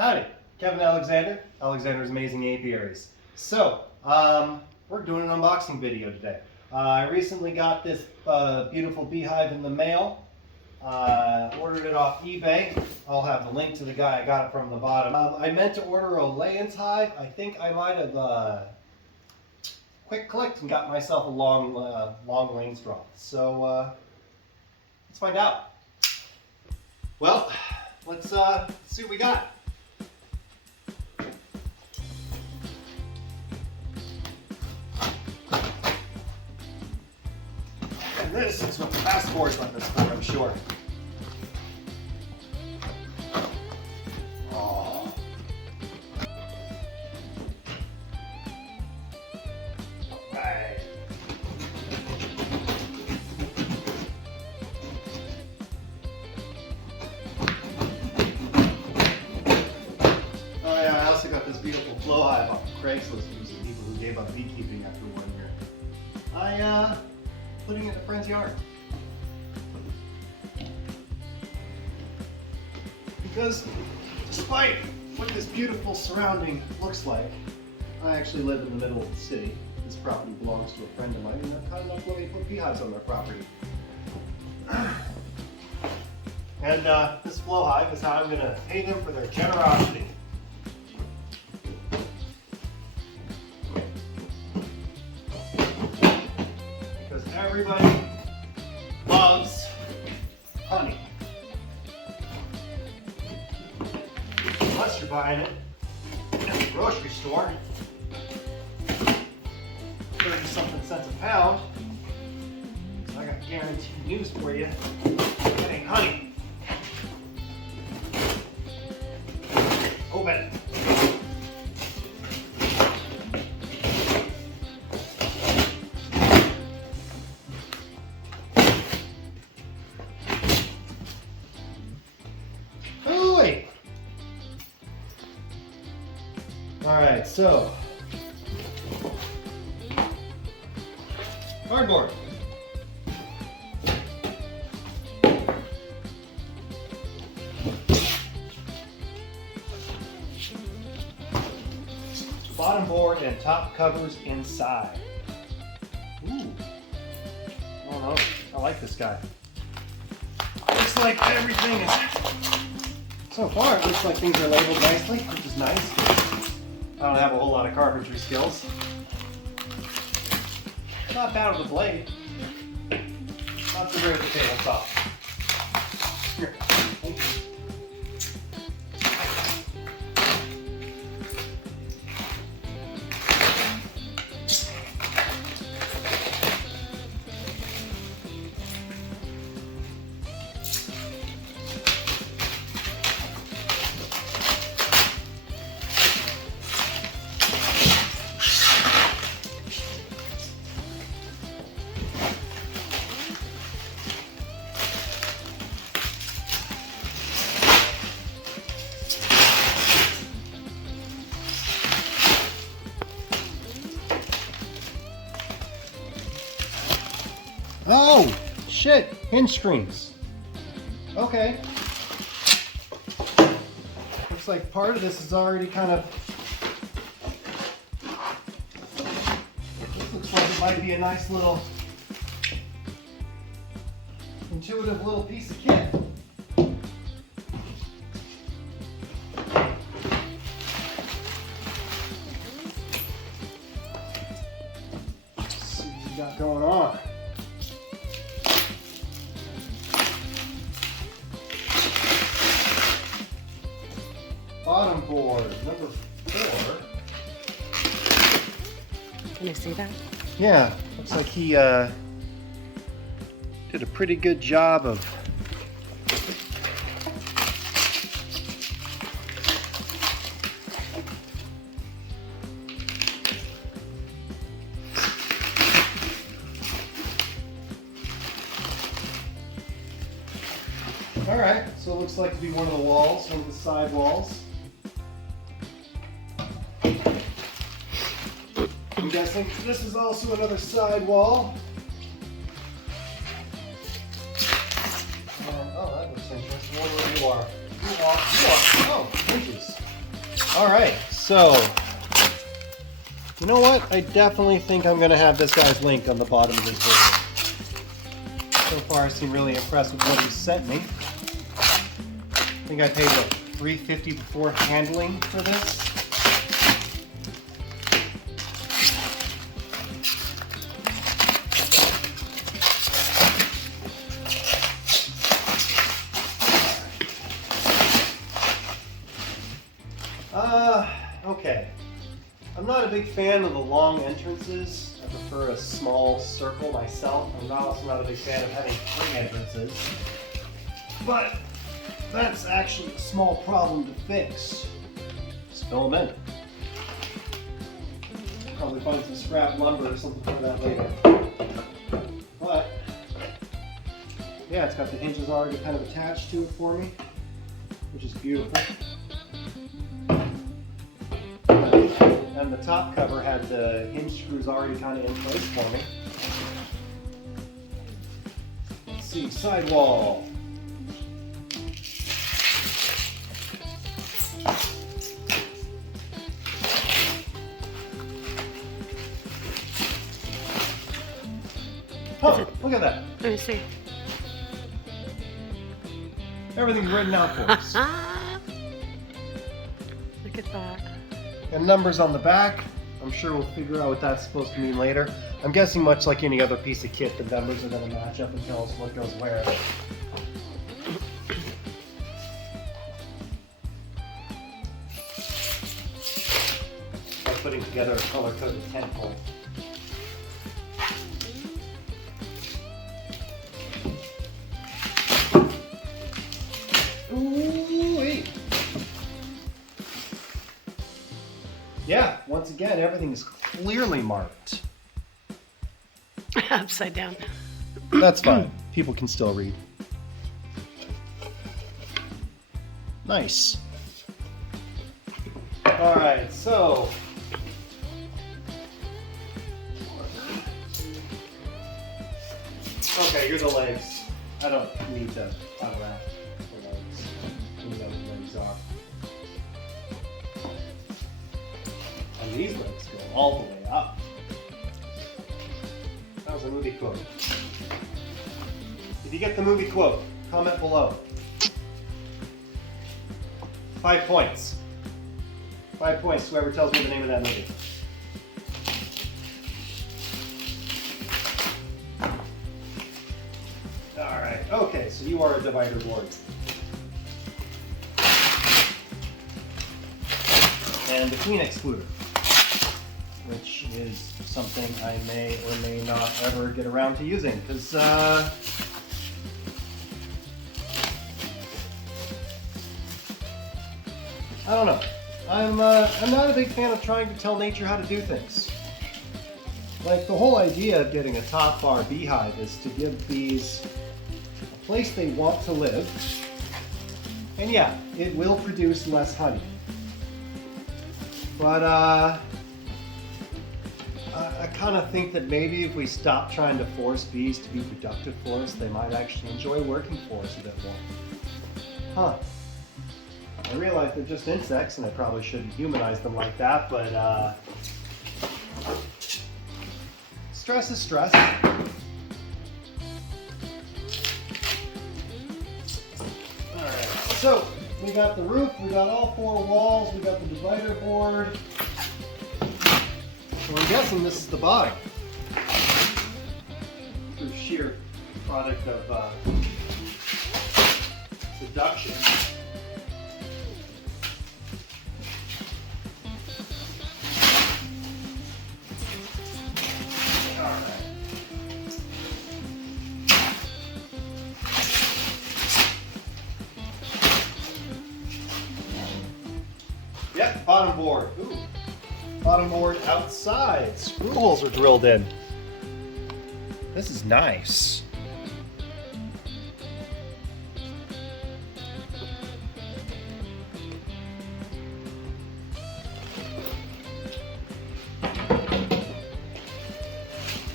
Howdy, Kevin Alexander, Alexander's Amazing Apiaries. So, we're doing an unboxing video today. I recently got this beautiful beehive in the mail. Ordered it off eBay. I'll have the link to the guy I got it from the bottom. I meant to order a Layens hive. I think I might have quick clicked and got myself a long lane straw. So, let's find out. Well, let's see what we got. And this is what the passport's on this for, I'm sure. Oh. Right. Oh yeah, I also got this beautiful flow hive off of Craigslist using people who gave up beekeeping after 1 year. Putting it in a friend's yard. Because despite what this beautiful surrounding looks like, I actually live in the middle of the city. This property belongs to a friend of mine, and they're kind enough to let me put beehives on their property. And this flow hive is how I'm going to pay them for their generosity. Everybody loves honey. Unless you're buying it at the grocery store. 30-something cents a pound. So I got guaranteed news for you. That ain't honey. Open it. Alright, so cardboard. Bottom board and top covers inside. Ooh. I don't know. I like this guy. Looks like everything is. So far, it looks like things are labeled nicely, which is nice. I don't have a whole lot of carpentry skills. Not bad with the blade. Not too great with the tabletop. Here, thank you. Oh, shit, hinge strings. Okay. Looks like part of this is already kind of, this looks like it might be a nice little, intuitive little piece of kit. Let's see what we got going on. Bottom board, number 4. Can you see that? Yeah, looks like he did a pretty good job of Alright, so it looks like to be one of the walls, one of the side walls. I'm guessing this is also another side wall. And, oh, that looks interesting. I wonder where you are. You are, oh, hinges. All right, so you know what? I definitely think I'm going to have this guy's link on the bottom of this video. So far, I seem really impressed with what he sent me. I think I paid, what, $3.50 before handling for this? Okay. I'm not a big fan of the long entrances. I prefer a small circle myself. I'm also not a big fan of having 3 entrances. But that's actually a small problem to fix. Just fill them in. Probably find some scrap lumber or something for that later. But yeah, it's got the hinges already kind of attached to it for me, which is beautiful. And the top cover had the hinge screws already kind of in place for me. Let's see, sidewall. Oh, look at that. Let me see. Everything's written out for us. Look at that. And numbers on the back. I'm sure we'll figure out what that's supposed to mean later. I'm guessing much like any other piece of kit, the numbers are going to match up and tell us what goes where. Like putting together a color-coded tent pole. Ooh-wee. Yeah, once again, everything is clearly marked. Upside down. That's fine. People can still read. Nice. All right, so okay, here's the legs. I don't need to unwrap the legs. You know what the legs are. And these legs go all the way up. That was a movie quote. If you get the movie quote, comment below. 5 points. 5 points to whoever tells me the name of that movie. Alright, okay, so you are a divider board. And the queen excluder, which is something I may or may not ever get around to using, because I don't know. I'm not a big fan of trying to tell nature how to do things. Like, the whole idea of getting a top bar beehive is to give bees a place they want to live, and yeah, it will produce less honey. But I kind of think that maybe if we stop trying to force bees to be productive for us, they might actually enjoy working for us a bit more. Huh. I realize they're just insects and I probably shouldn't humanize them like that, but stress is stress. Alright, so we got the roof, we got all 4 walls, we got the divider board. So I'm guessing this is the bottom. Through sheer product of deduction. Yep, bottom board. Ooh. Bottom board outside. Screw holes are drilled in. This is nice.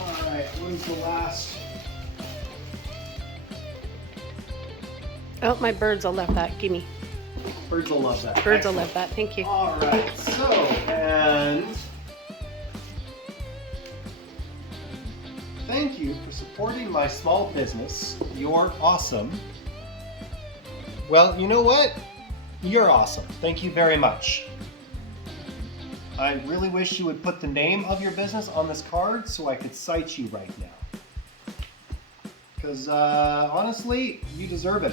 Alright, when's the last? Oh, my birds all left that. Gimme. Birds will love that. Birds will love that. Thank you. All right, so, and thank you for supporting my small business. You're awesome. Well, you know what? You're awesome. Thank you very much. I really wish you would put the name of your business on this card so I could cite you right now. Because honestly, you deserve it.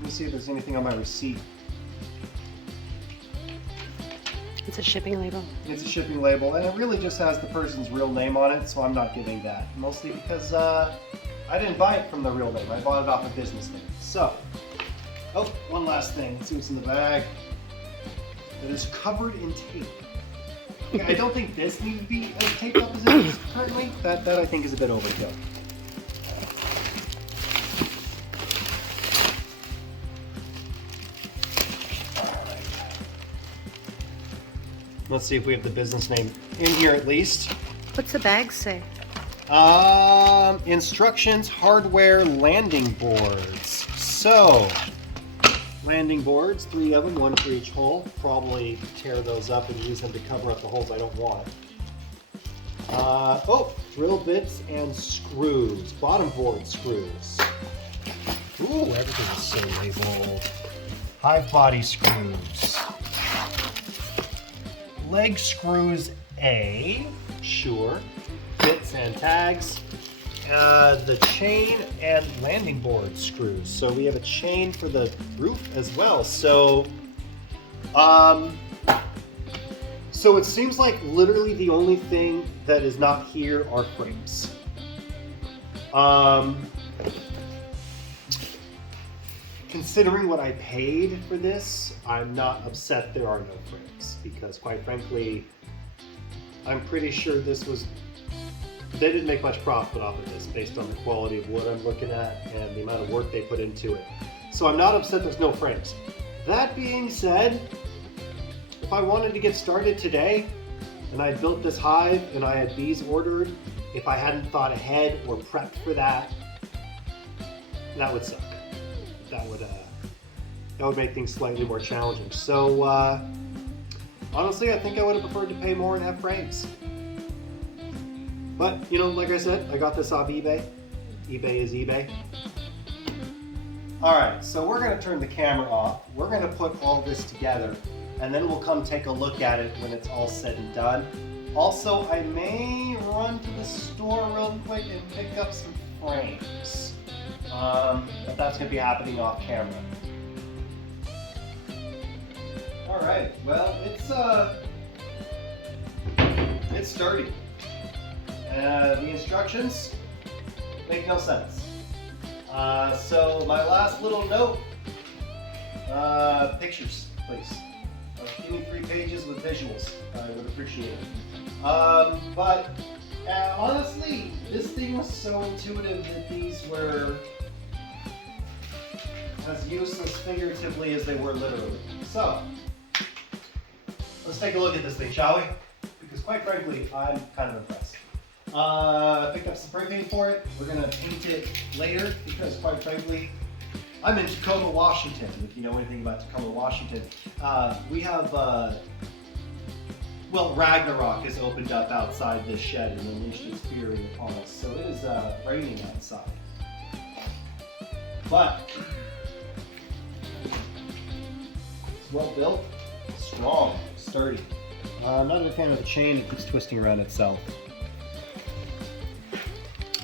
Let me see if there's anything on my receipt. It's a shipping label. It's a shipping label, and it really just has the person's real name on it, so I'm not giving that. Mostly because I didn't buy it from the real name. I bought it off a business name. So, oh, one last thing. Let's see what's in the bag. It is covered in tape. Okay, I don't think this needs to be as taped up as it is currently. That I think is a bit overkill. Let's see if we have the business name in here at least. What's the bag say? Instructions, hardware, landing boards. So, landing boards, 3 of them, 1 for each hole. Probably tear those up and use them to cover up the holes I don't want. Oh, drill bits and screws, bottom board screws. Ooh, everything is so labeled. Hive body screws. Leg screws A, sure. Bits and tags. The chain and landing board screws. So we have a chain for the roof as well. So it seems like literally the only thing that is not here are frames. Considering what I paid for this, I'm not upset there are no frames, because quite frankly, I'm pretty sure they didn't make much profit off of this based on the quality of wood I'm looking at and the amount of work they put into it. So I'm not upset there's no frames. That being said, if I wanted to get started today and I built this hive and I had bees ordered, if I hadn't thought ahead or prepped for that, that would suck. That would make things slightly more challenging. So honestly, I think I would have preferred to pay more and have frames. But you know, like I said, I got this off eBay. eBay is eBay. All right, so we're gonna turn the camera off. We're gonna put all this together, and then we'll come take a look at it when it's all said and done. Also, I may run to the store real quick and pick up some frames. But that's going to be happening off camera. All right, well, it's sturdy. The instructions make no sense. So my last little note, pictures, please. Give me 3 pages with visuals. I would appreciate it. But honestly, this thing was so intuitive that these were as useless figuratively as they were literally. So, let's take a look at this thing, shall we? Because quite frankly, I'm kind of impressed. Picked up some spray paint for it. We're going to paint it later because quite frankly, I'm in Tacoma, Washington. If you know anything about Tacoma, Washington, we have, well, Ragnarok has opened up outside this shed and unleashed its fury upon us. So it is raining outside. But it's well built, strong, sturdy. I'm not a fan of the chain, it keeps twisting around itself.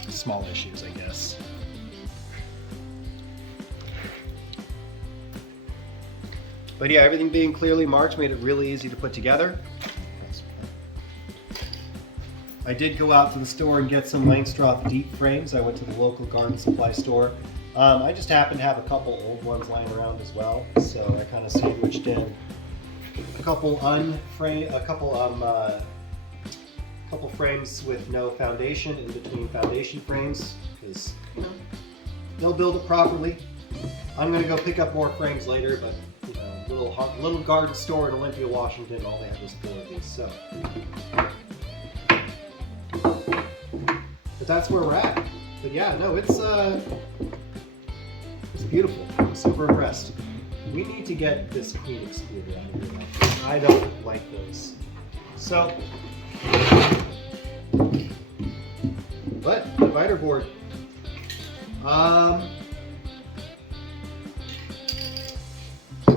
Small issues, I guess. But yeah, everything being clearly marked made it really easy to put together. I did go out to the store and get some Langstroth deep frames. I went to the local garden supply store. I just happened to have a couple old ones lying around as well, so I kind of sandwiched in a couple frames with no foundation in between foundation frames, because you know they'll build it properly. I'm gonna go pick up more frames later, but you know, little garden store in Olympia, Washington, all they have is 4 of these. So, but that's where we're at. But yeah, no, it's beautiful. I'm super impressed. We need to get this queen excluder out of here. I don't like those. So, but divider board.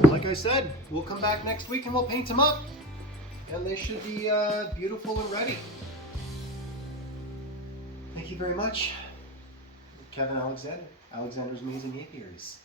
Like I said, we'll come back next week and we'll paint them up, and they should be beautiful and ready. Thank you very much, Kevin Alexander, Alexander's Amazing Apiaries.